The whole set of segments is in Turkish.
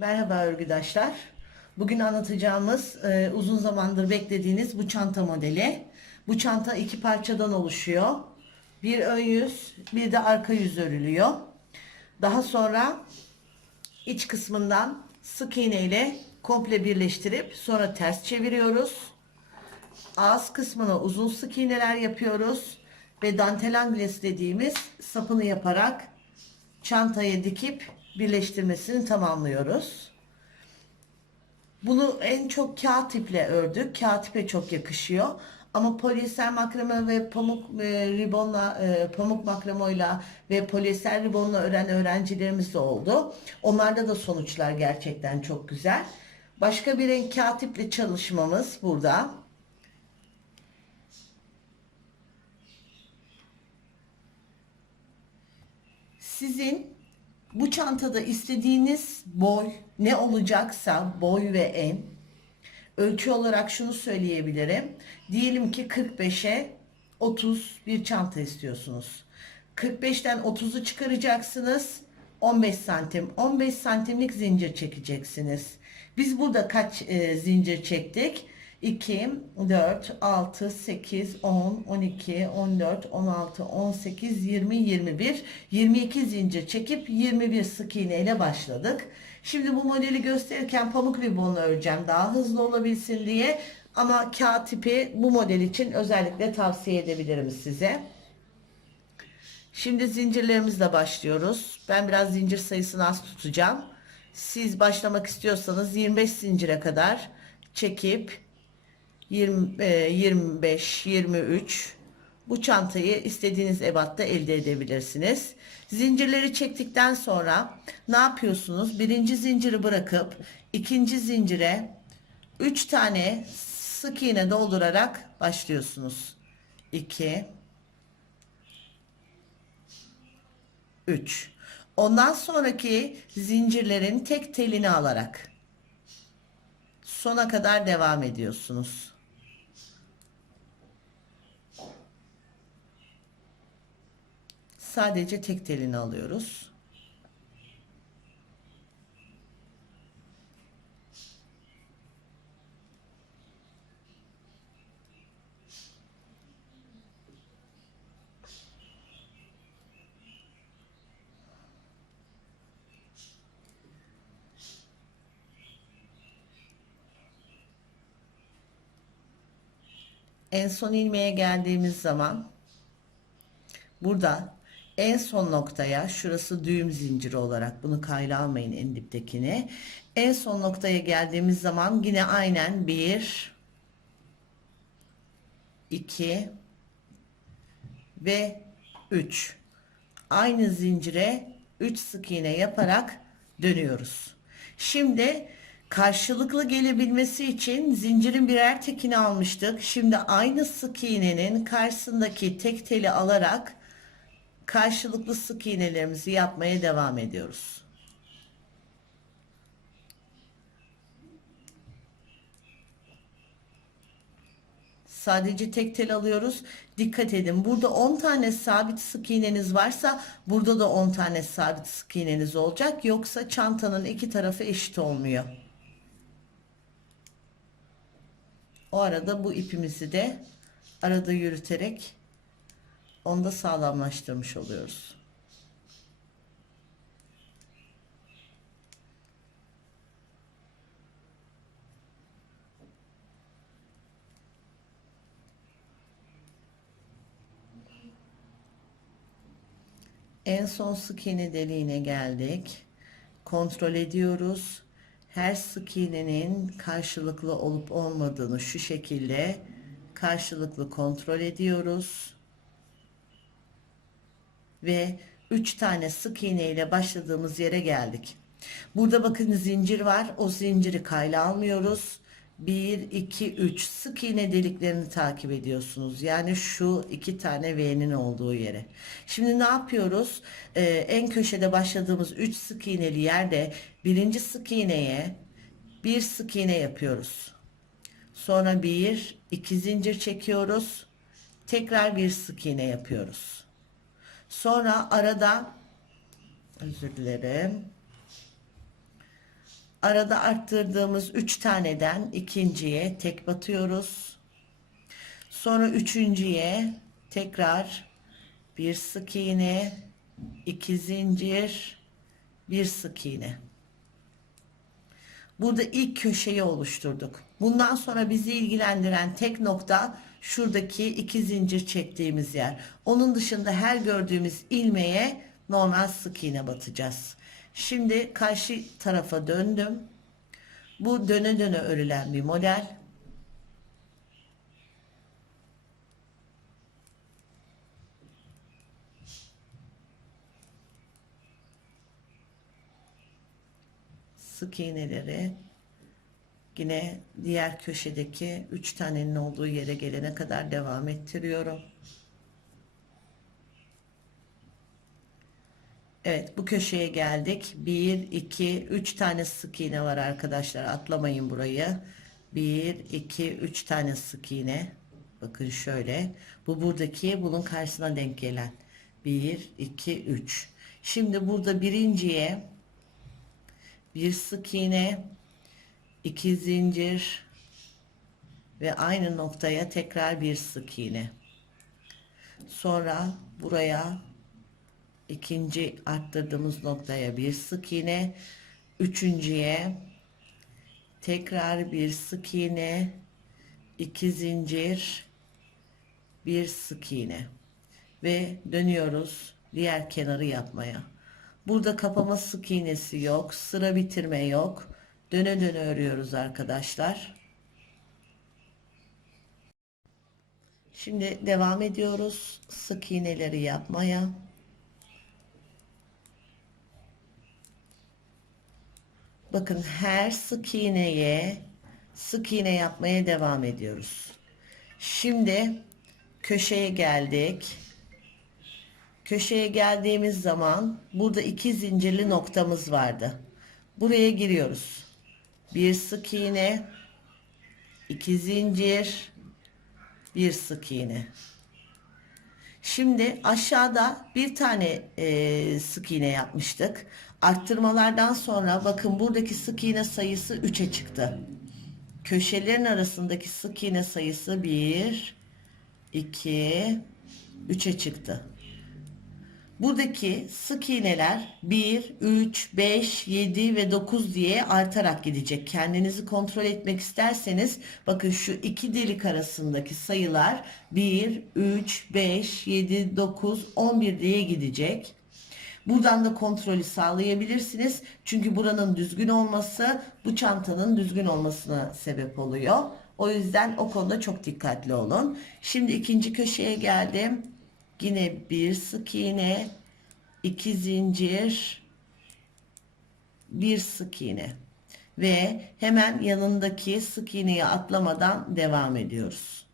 Merhaba örgüdaşlar. Bugün anlatacağımız e, uzun zamandır beklediğiniz bu çanta modeli. Bu çanta iki parçadan oluşuyor. Bir ön yüz, bir de arka yüz örülüyor. Daha sonra iç kısmından sık iğne ile komple birleştirip sonra ters çeviriyoruz. Ağız kısmına uzun sık iğneler yapıyoruz ve dantel angles dediğimiz sapını yaparak çantaya dikip birleştirmesini tamamlıyoruz. Bunu en çok kağıt iple ördük. Kağıt ipe çok yakışıyor. Ama polyester makrame ve pamuk e, ribonla, e, pamuk makramoyla ve polyester ribonla ören öğrencilerimiz de oldu. Onlarda da sonuçlar gerçekten çok güzel. Başka bir renk kağıt iple çalışmamız burada. Sizin bu çantada istediğiniz boy ne olacaksa boy ve en ölçü olarak şunu söyleyebilirim. Diyelim ki 45'e 30 bir çanta istiyorsunuz. 45'ten 30'u çıkaracaksınız. 15 santim. 15 santimlik zincir çekeceksiniz. Biz burada kaç e, zincir çektik? 2, 4, 6, 8, 10, 12, 14, 16, 18, 20, 21, 22 zincir çekip 21 sık iğne ile başladık. Şimdi bu modeli gösterirken pamuk ribonla öreceğim daha hızlı olabilsin diye ama kağıt tipi bu model için özellikle tavsiye edebilirim size. Şimdi zincirlerimizle başlıyoruz. Ben biraz zincir sayısını az tutacağım. Siz başlamak istiyorsanız 25 zincire kadar çekip 20, e, 25, 23 bu çantayı istediğiniz ebatta elde edebilirsiniz. Zincirleri çektikten sonra ne yapıyorsunuz? Birinci zinciri bırakıp ikinci zincire 3 tane sık iğne doldurarak başlıyorsunuz. 2 3 Ondan sonraki zincirlerin tek telini alarak sona kadar devam ediyorsunuz. Sadece tek telini alıyoruz. En son ilmeğe geldiğimiz zaman burada en son noktaya şurası düğüm zinciri olarak bunu kayla almayın en diptekini. En son noktaya geldiğimiz zaman yine aynen 1 2 ve 3 aynı zincire 3 sık iğne yaparak dönüyoruz. Şimdi karşılıklı gelebilmesi için zincirin birer tekini almıştık. Şimdi aynı sık iğnenin karşısındaki tek teli alarak karşılıklı sık iğnelerimizi yapmaya devam ediyoruz. Sadece tek tel alıyoruz. Dikkat edin. Burada 10 tane sabit sık iğneniz varsa burada da 10 tane sabit sık iğneniz olacak. Yoksa çantanın iki tarafı eşit olmuyor. O arada bu ipimizi de arada yürüterek onu da sağlamlaştırmış oluyoruz. En son sık iğne deliğine geldik. Kontrol ediyoruz. Her sık iğnenin karşılıklı olup olmadığını şu şekilde karşılıklı kontrol ediyoruz ve 3 tane sık iğne ile başladığımız yere geldik. Burada bakın zincir var. O zinciri kayla almıyoruz. 1, 2, 3 sık iğne deliklerini takip ediyorsunuz. Yani şu iki tane V'nin olduğu yere. Şimdi ne yapıyoruz? Ee, en köşede başladığımız 3 sık iğneli yerde birinci sık iğneye bir sık iğne yapıyoruz. Sonra bir, iki zincir çekiyoruz. Tekrar bir sık iğne yapıyoruz. Sonra arada özür dilerim. Arada arttırdığımız 3 taneden ikinciye tek batıyoruz. Sonra üçüncüye tekrar bir sık iğne, iki zincir, bir sık iğne. Burada ilk köşeyi oluşturduk. Bundan sonra bizi ilgilendiren tek nokta şuradaki iki zincir çektiğimiz yer. Onun dışında her gördüğümüz ilmeğe normal sık iğne batacağız. Şimdi karşı tarafa döndüm. Bu döne döne örülen bir model. sık iğneleri yine diğer köşedeki üç tanenin olduğu yere gelene kadar devam ettiriyorum. Evet bu köşeye geldik. 1 2 3 tane sık iğne var arkadaşlar. Atlamayın burayı. 1 2 3 tane sık iğne. Bakın şöyle. Bu buradaki bunun karşısına denk gelen. 1 2 3. Şimdi burada birinciye bir sık iğne, iki zincir ve aynı noktaya tekrar bir sık iğne. Sonra buraya ikinci arttırdığımız noktaya bir sık iğne, üçüncüye tekrar bir sık iğne, iki zincir, bir sık iğne ve dönüyoruz diğer kenarı yapmaya. Burada kapama sık iğnesi yok. Sıra bitirme yok. Döne döne örüyoruz arkadaşlar. Şimdi devam ediyoruz sık iğneleri yapmaya. Bakın her sık iğneye sık iğne yapmaya devam ediyoruz. Şimdi köşeye geldik. Köşeye geldiğimiz zaman burada iki zincirli noktamız vardı. Buraya giriyoruz. Bir sık iğne, iki zincir, bir sık iğne. Şimdi aşağıda bir tane e, sık iğne yapmıştık. Arttırmalardan sonra bakın buradaki sık iğne sayısı 3'e çıktı. Köşelerin arasındaki sık iğne sayısı 1, 2, 3'e çıktı. Buradaki sık iğneler 1, 3, 5, 7 ve 9 diye artarak gidecek. Kendinizi kontrol etmek isterseniz bakın şu iki delik arasındaki sayılar 1, 3, 5, 7, 9, 11 diye gidecek. Buradan da kontrolü sağlayabilirsiniz. Çünkü buranın düzgün olması bu çantanın düzgün olmasına sebep oluyor. O yüzden o konuda çok dikkatli olun. Şimdi ikinci köşeye geldim. Yine bir sık iğne, iki zincir, bir sık iğne ve hemen yanındaki sık iğneyi atlamadan devam ediyoruz.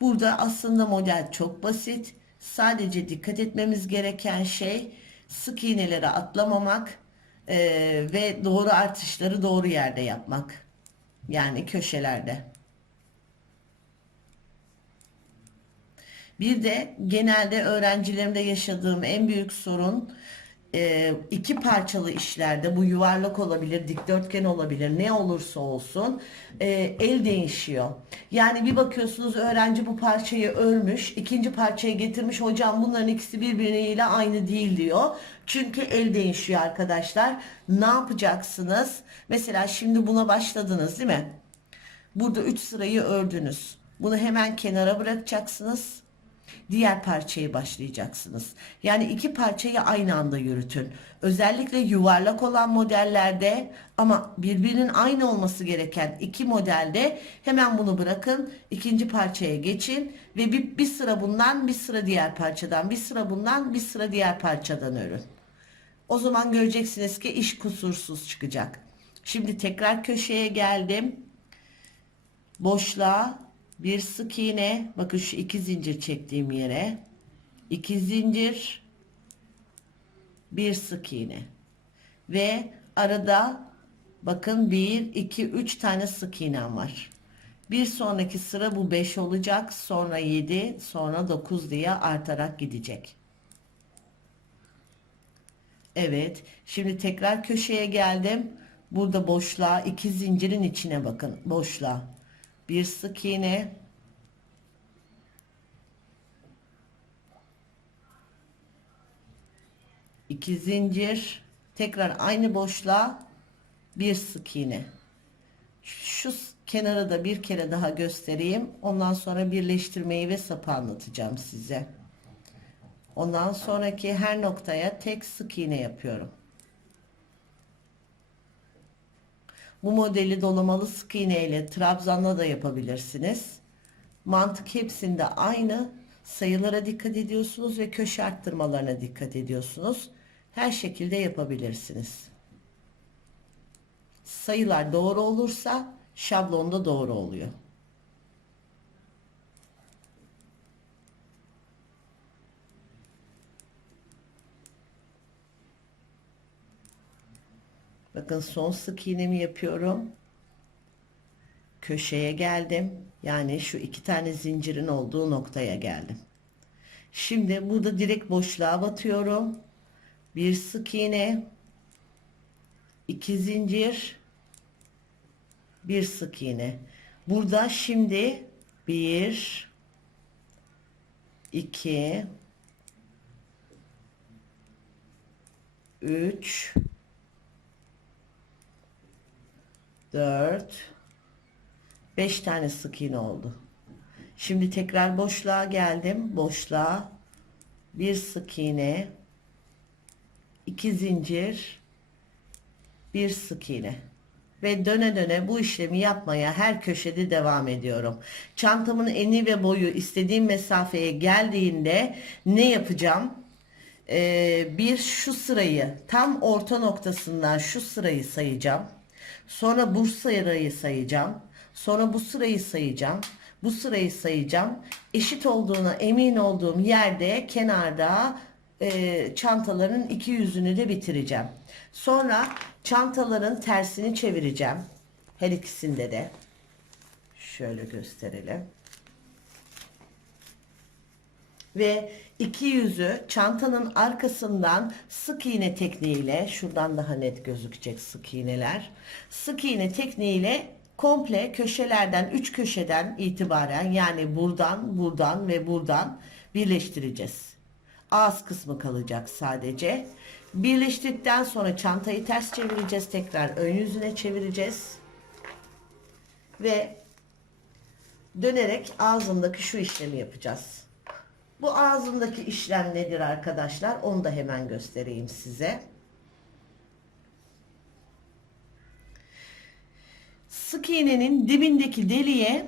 Burada aslında model çok basit. Sadece dikkat etmemiz gereken şey sık iğneleri atlamamak e, ve doğru artışları doğru yerde yapmak. Yani köşelerde. Bir de genelde öğrencilerimde yaşadığım en büyük sorun e, iki parçalı işlerde bu yuvarlak olabilir, dikdörtgen olabilir, ne olursa olsun e, el değişiyor. Yani bir bakıyorsunuz öğrenci bu parçayı örmüş, ikinci parçayı getirmiş, hocam bunların ikisi birbiriyle aynı değil diyor. Çünkü el değişiyor arkadaşlar. Ne yapacaksınız? Mesela şimdi buna başladınız değil mi? Burada 3 sırayı ördünüz. Bunu hemen kenara bırakacaksınız diğer parçayı başlayacaksınız. Yani iki parçayı aynı anda yürütün. Özellikle yuvarlak olan modellerde ama birbirinin aynı olması gereken iki modelde hemen bunu bırakın. ikinci parçaya geçin ve bir, bir sıra bundan bir sıra diğer parçadan bir sıra bundan bir sıra diğer parçadan örün. O zaman göreceksiniz ki iş kusursuz çıkacak. Şimdi tekrar köşeye geldim. Boşluğa bir sık iğne bakın şu iki zincir çektiğim yere iki zincir bir sık iğne ve arada bakın bir iki üç tane sık iğnem var bir sonraki sıra bu 5 olacak sonra 7 sonra 9 diye artarak gidecek Evet şimdi tekrar köşeye geldim Burada boşluğa iki zincirin içine bakın. Boşluğa. Bir sık iğne. iki zincir. Tekrar aynı boşluğa bir sık iğne. Şu kenara da bir kere daha göstereyim. Ondan sonra birleştirmeyi ve sapı anlatacağım size. Ondan sonraki her noktaya tek sık iğne yapıyorum. Bu modeli dolamalı sık iğne ile trabzanla da yapabilirsiniz. Mantık hepsinde aynı. Sayılara dikkat ediyorsunuz ve köşe arttırmalarına dikkat ediyorsunuz. Her şekilde yapabilirsiniz. Sayılar doğru olursa şablonda doğru oluyor. Bakın son sık iğnemi yapıyorum. Köşeye geldim. Yani şu iki tane zincirin olduğu noktaya geldim. Şimdi burada direkt boşluğa batıyorum. Bir sık iğne, iki zincir, bir sık iğne. Burada şimdi bir, iki, üç, 4 5 tane sık iğne oldu. Şimdi tekrar boşluğa geldim. Boşluğa bir sık iğne, iki zincir, bir sık iğne ve döne döne bu işlemi yapmaya her köşede devam ediyorum. Çantamın eni ve boyu istediğim mesafeye geldiğinde ne yapacağım? Ee, bir şu sırayı tam orta noktasından şu sırayı sayacağım. Sonra bu sırayı sayacağım. Sonra bu sırayı sayacağım. Bu sırayı sayacağım. Eşit olduğuna emin olduğum yerde kenarda e, çantaların iki yüzünü de bitireceğim. Sonra çantaların tersini çevireceğim. Her ikisinde de. Şöyle gösterelim. Ve iki yüzü çantanın arkasından sık iğne tekniğiyle şuradan daha net gözükecek sık iğneler. Sık iğne tekniğiyle komple köşelerden üç köşeden itibaren yani buradan buradan ve buradan birleştireceğiz. Ağız kısmı kalacak sadece. Birleştirdikten sonra çantayı ters çevireceğiz. Tekrar ön yüzüne çevireceğiz. Ve dönerek ağzındaki şu işlemi yapacağız. Bu ağzındaki işlem nedir arkadaşlar? Onu da hemen göstereyim size. Sık iğnenin dibindeki deliğe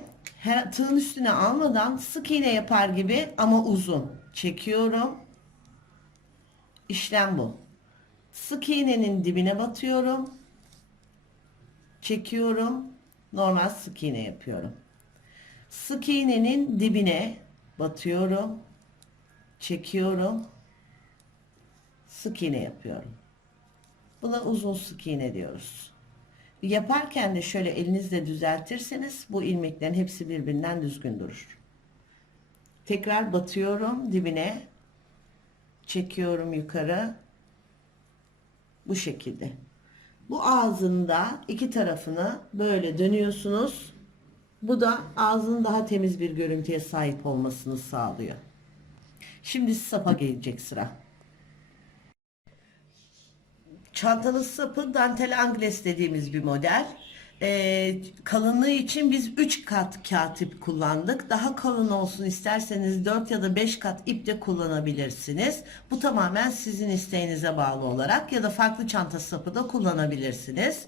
tığın üstüne almadan sık iğne yapar gibi ama uzun çekiyorum. İşlem bu. Sık iğnenin dibine batıyorum. Çekiyorum. Normal sık iğne yapıyorum. Sık iğnenin dibine batıyorum. Çekiyorum. Sık iğne yapıyorum. Buna uzun sık iğne diyoruz. Yaparken de şöyle elinizle düzeltirseniz bu ilmeklerin hepsi birbirinden düzgün durur. Tekrar batıyorum dibine. Çekiyorum yukarı. Bu şekilde. Bu ağzında iki tarafını böyle dönüyorsunuz. Bu da ağzın daha temiz bir görüntüye sahip olmasını sağlıyor. Şimdi sapa gelecek sıra. Çantanın sapı dantel angles dediğimiz bir model. Ee, kalınlığı için biz 3 kat kağıt ip kullandık. Daha kalın olsun isterseniz 4 ya da 5 kat ip de kullanabilirsiniz. Bu tamamen sizin isteğinize bağlı olarak ya da farklı çanta sapı da kullanabilirsiniz.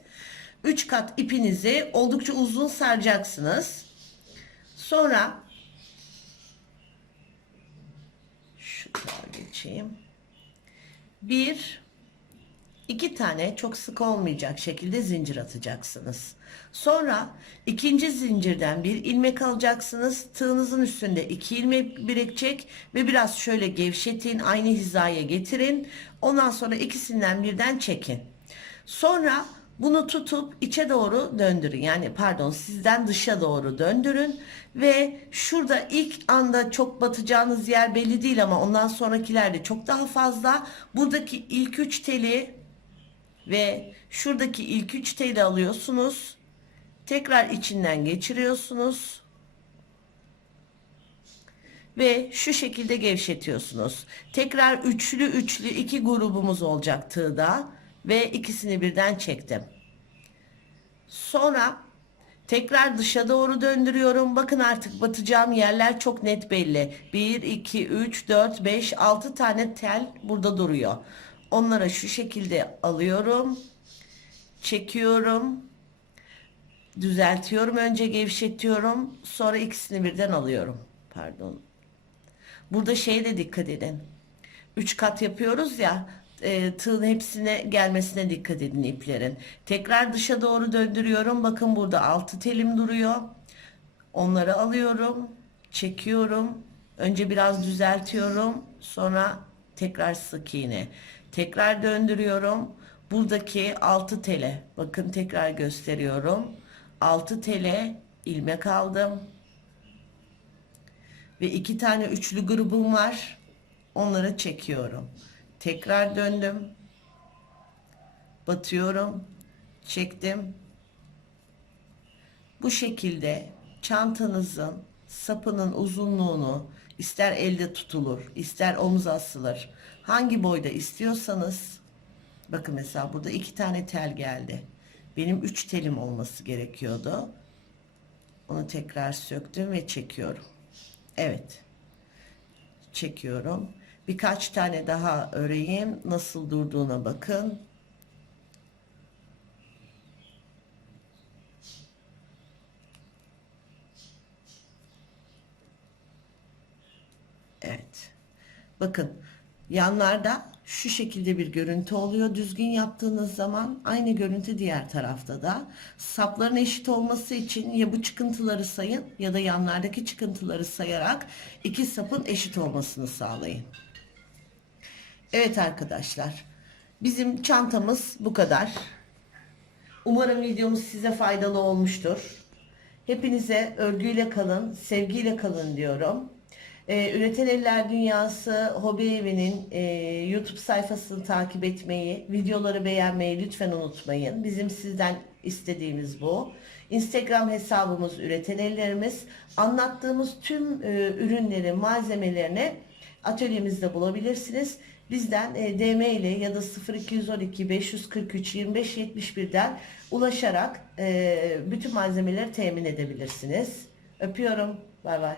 3 kat ipinizi oldukça uzun saracaksınız. Sonra şu tarafa geçeyim. Bir iki tane çok sık olmayacak şekilde zincir atacaksınız. Sonra ikinci zincirden bir ilmek alacaksınız. Tığınızın üstünde iki ilmek birikecek ve biraz şöyle gevşetin, aynı hizaya getirin. Ondan sonra ikisinden birden çekin. Sonra bunu tutup içe doğru döndürün. Yani pardon sizden dışa doğru döndürün ve şurada ilk anda çok batacağınız yer belli değil ama ondan sonrakilerde çok daha fazla. Buradaki ilk üç teli ve şuradaki ilk üç teli alıyorsunuz. Tekrar içinden geçiriyorsunuz. Ve şu şekilde gevşetiyorsunuz. Tekrar üçlü üçlü iki grubumuz olacak tığda ve ikisini birden çektim. Sonra tekrar dışa doğru döndürüyorum. Bakın artık batacağım yerler çok net belli. 1, 2, 3, 4, 5, 6 tane tel burada duruyor. Onlara şu şekilde alıyorum. Çekiyorum. Düzeltiyorum. Önce gevşetiyorum. Sonra ikisini birden alıyorum. Pardon. Burada şeye de dikkat edin. Üç kat yapıyoruz ya e, tığın hepsine gelmesine dikkat edin iplerin. Tekrar dışa doğru döndürüyorum. Bakın burada altı telim duruyor. Onları alıyorum. Çekiyorum. Önce biraz düzeltiyorum. Sonra tekrar sık iğne. Tekrar döndürüyorum. Buradaki altı tele. Bakın tekrar gösteriyorum. Altı tele ilmek aldım. Ve iki tane üçlü grubum var. Onları çekiyorum. Tekrar döndüm. Batıyorum. Çektim. Bu şekilde çantanızın sapının uzunluğunu ister elde tutulur, ister omuz asılır. Hangi boyda istiyorsanız bakın mesela burada iki tane tel geldi. Benim üç telim olması gerekiyordu. Onu tekrar söktüm ve çekiyorum. Evet. Çekiyorum. Birkaç tane daha öreyim. Nasıl durduğuna bakın. Evet. Bakın yanlarda şu şekilde bir görüntü oluyor. Düzgün yaptığınız zaman aynı görüntü diğer tarafta da. Sapların eşit olması için ya bu çıkıntıları sayın ya da yanlardaki çıkıntıları sayarak iki sapın eşit olmasını sağlayın. Evet arkadaşlar. Bizim çantamız bu kadar. Umarım videomuz size faydalı olmuştur. Hepinize örgüyle kalın, sevgiyle kalın diyorum. Ee, Üreten Eller Dünyası Hobi Evi'nin e, YouTube sayfasını takip etmeyi, videoları beğenmeyi lütfen unutmayın. Bizim sizden istediğimiz bu. Instagram hesabımız Üreten Ellerimiz. Anlattığımız tüm e, ürünleri, malzemelerini atölyemizde bulabilirsiniz. Bizden e, DM ile ya da 0212 543 25 71'den ulaşarak e, bütün malzemeleri temin edebilirsiniz. Öpüyorum. Bay bay.